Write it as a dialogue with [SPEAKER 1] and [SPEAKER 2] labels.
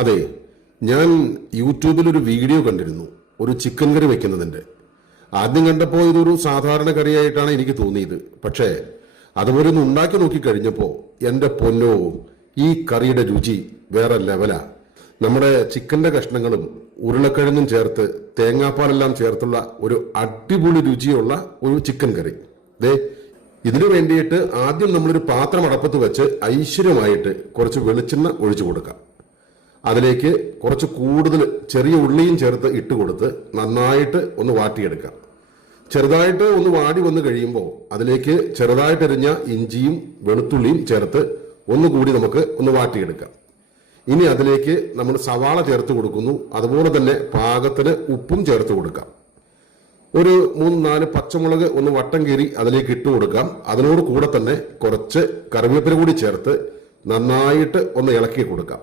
[SPEAKER 1] അതെ ഞാൻ യൂട്യൂബിൽ ഒരു വീഡിയോ കണ്ടിരുന്നു. ഒരു ചിക്കൻ കറി വെക്കുന്നതിന്റെ. ആദ്യം കണ്ടപ്പോൾ ഇതൊരു സാധാരണ കറിയായിട്ടാണ് എനിക്ക് തോന്നിയത്. പക്ഷേ അതുപോലെ ഒന്ന് ഉണ്ടാക്കി നോക്കി കഴിഞ്ഞപ്പോൾ എന്റെ പൊന്നോ ഈ കറിയുടെ രുചി വേറെ ലെവലാ. നമ്മുടെ ചിക്കന്റെ കഷ്ണങ്ങളും ഉരുളക്കിഴങ്ങും ചേർത്ത് തേങ്ങാപ്പാലെല്ലാം ചേർത്തുള്ള ഒരു അടിപൊളി രുചിയുള്ള ഒരു ചിക്കൻ കറി. ദേ ഇതിനു വേണ്ടിയിട്ട് ആദ്യം നമ്മളൊരു പാത്രം അടപ്പത്ത് വെച്ച് ഐശ്വര്യമായിട്ട് കുറച്ച് വെളിച്ചെണ്ണ ഒഴിച്ചു കൊടുക്കാം. അതിലേക്ക് കുറച്ച് കൂടുതൽ ചെറിയ ഉള്ളിയും ചേർത്ത് ഇട്ട് കൊടുത്ത് നന്നായിട്ട് ഒന്ന് വാട്ടിയെടുക്കാം. ചെറുതായിട്ട് ഒന്ന് വാടി വന്നു കഴിയുമ്പോൾ അതിലേക്ക് ചെറുതായിട്ടെറിഞ്ഞ ഇഞ്ചിയും വെളുത്തുള്ളിയും ചേർത്ത് ഒന്നുകൂടി നമുക്ക് ഒന്ന് വാട്ടിയെടുക്കാം. ഇനി അതിലേക്ക് നമ്മൾ സവാള ചേർത്ത് കൊടുക്കുന്നു. അതുപോലെ തന്നെ പാകത്തിന് ഉപ്പും ചേർത്ത് കൊടുക്കാം. ഒരു മൂന്ന് നാല് പച്ചമുളക് ഒന്ന് വട്ടം കീറി അതിലേക്ക് ഇട്ട് കൊടുക്കാം. അതിനോട് കൂടെ തന്നെ കുറച്ച് കറിവേപ്പില കൂടി ചേർത്ത് നന്നായിട്ട് ഒന്ന് ഇളക്കി കൊടുക്കാം.